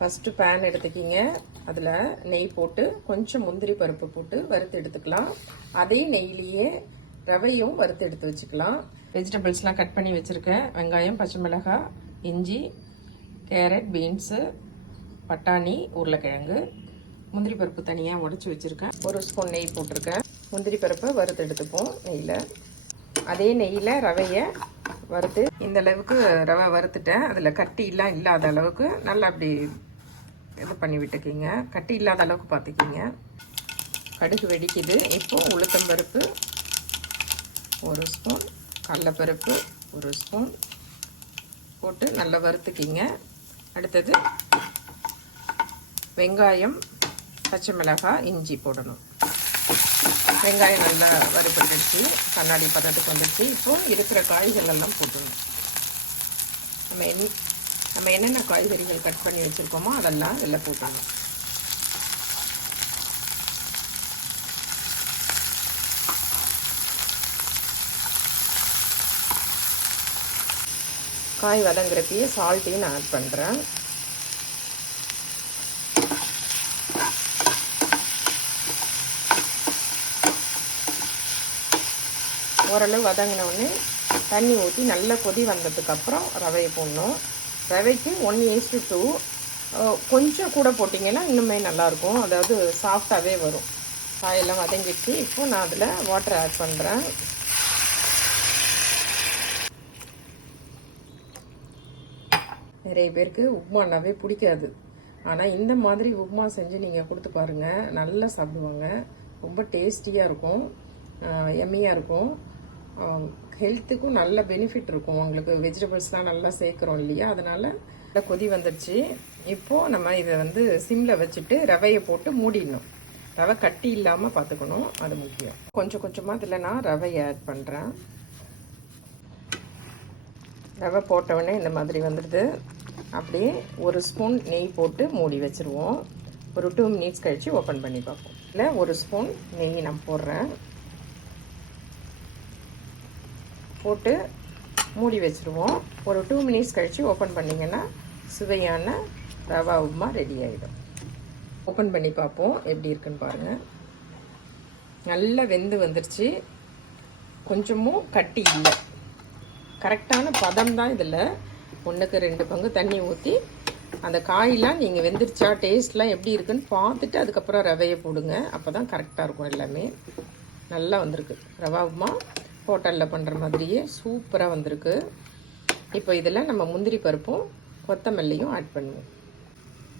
First pan எடுத்துக்கிங்க. அதில் நெய் போட்டு கொஞ்சம் முந்திரி பருப்பு போட்டு வறுத்து எடுத்துக்கலாம். அதே நெய்லேயே ரவையும் வறுத்து எடுத்து வச்சுக்கலாம். வெஜிடபிள்ஸ்லாம் கட் பண்ணி வச்சுருக்கேன். வெங்காயம், பச்சை மிளகாய், இஞ்சி, கேரட், பீன்ஸு, பட்டாணி, உருளைக்கிழங்கு, முந்திரி பருப்பு தனியாக உடச்சி வச்சுருக்கேன். 1 ஸ்பூன் நெய் போட்டிருக்கேன். முந்திரி பருப்பை வறுத்து எடுத்துப்போம் நெய்யில். அதே நெய்யில் ரவையை வறுத்து இந்த அளவுக்கு ரவை வறுத்துட்டேன். அதில் கட்டிலாம் இல்லாத அளவுக்கு நல்லா அப்படி இது பண்ணி விட்டுக்கிங்க. கட்டி இல்லாத அளவுக்கு பார்த்துக்கிங்க. கடுகு வெடிக்குது. இப்போது உளுத்தம்பருப்பு 1 ஸ்பூன், கடலைப்பருப்பு 1 ஸ்பூன் போட்டு நல்லா வறுத்துக்கிங்க. அடுத்தது வெங்காயம், பச்சை மிளகாய், இஞ்சி போடணும். வெங்காயம் நல்லா வறுபட்டுடுச்சு, கண்ணாடி பதத்துக்கு வந்துடுச்சு. இப்போது இருக்கிற காய்கள் எல்லாம் போட்டணும். நம்ம என்னென்ன காய்கறிகள் கட் பண்ணி வச்சுருக்கோமோ அதெல்லாம் இதில் போட்டணும். காய் வதங்குறப்பயே சால்ட்டையும் நான் ஆட் பண்ணுறேன். ஓரளவு வதங்கினோடனே தண்ணி ஊற்றி நல்லா கொதி வந்ததுக்கப்புறம் ரவையை போடணும். ரவைக்கு 1:2 கொஞ்சம் கூட போட்டிங்கன்னா இன்னுமே நல்லாயிருக்கும். அதாவது சாஃப்டாகவே வரும். காயெல்லாம் வதங்கிடுச்சு. இப்போது நான் அதில் வாட்டர் ஆட் பண்ணுறேன். நிறைய பேருக்கு உப்புமானாவே பிடிக்காது. ஆனால் இந்த மாதிரி உப்புமா செஞ்சு நீங்கள் கொடுத்து பாருங்கள், நல்லா சாப்பிடுவாங்க. ரொம்ப டேஸ்டியாக இருக்கும், எம்மியாக இருக்கும். ஹெல்த்துக்கும் நல்ல பெனிஃபிட் இருக்கும். உங்களுக்கு வெஜிடபிள்ஸ்லாம் நல்லா சேர்க்குறோம் இல்லையா, அதனால் நல்லா கொதி வந்துடுச்சு. இப்போது நம்ம இதை சிம்மில் வச்சுட்டு ரவையை போட்டு மூடிடணும். ரவை கட்டி இல்லாமல் பார்த்துக்கணும், அது முக்கியம். கொஞ்சம் கொஞ்சமாக இதில் நான் ரவையை ஆட் பண்ணுறேன். ரவை போட்டவுடனே இந்த மாதிரி வந்துடுது. அப்படியே 1 ஸ்பூன் நெய் போட்டு மூடி வச்சுருவோம். ஒரு 2 மினிட்ஸ் கழித்து ஓப்பன் பண்ணி பார்ப்போம். இல்லை 1 ஸ்பூன் நெய் நான் போடுறேன். போட்டு மூடி வச்சுருவோம். ஒரு 2 மினிட்ஸ் கழித்து ஓப்பன் பண்ணிங்கன்னா சுவையான ரவா உப்புமா ரெடி ஆகிடும். ஓப்பன் பண்ணி பார்ப்போம் எப்படி இருக்குன்னு பாருங்கள். நல்லா வெந்து வந்துருச்சு. கொஞ்சமும் கட்டி இல்லை. கரெக்டான பதம் தான். இதில் 1க்கு 2 பங்கு தண்ணி ஊற்றி அந்த காயெலாம் நீங்கள் வெந்துருச்சா, டேஸ்ட்லாம் எப்படி இருக்குன்னு பார்த்துட்டு அதுக்கப்புறம் ரவையை போடுங்க. அப்போ தான் கரெக்டாக இருக்கும். எல்லாமே நல்லா வந்திருக்கு. ரவா உப்புமா ஹோட்டலில் பண்ணுற மாதிரியே சூப்பராக வந்திருக்கு. இப்போ இதில் நம்ம முந்திரி பருப்பும் கொத்தமல்லியும் ஆட் பண்ணுவோம்.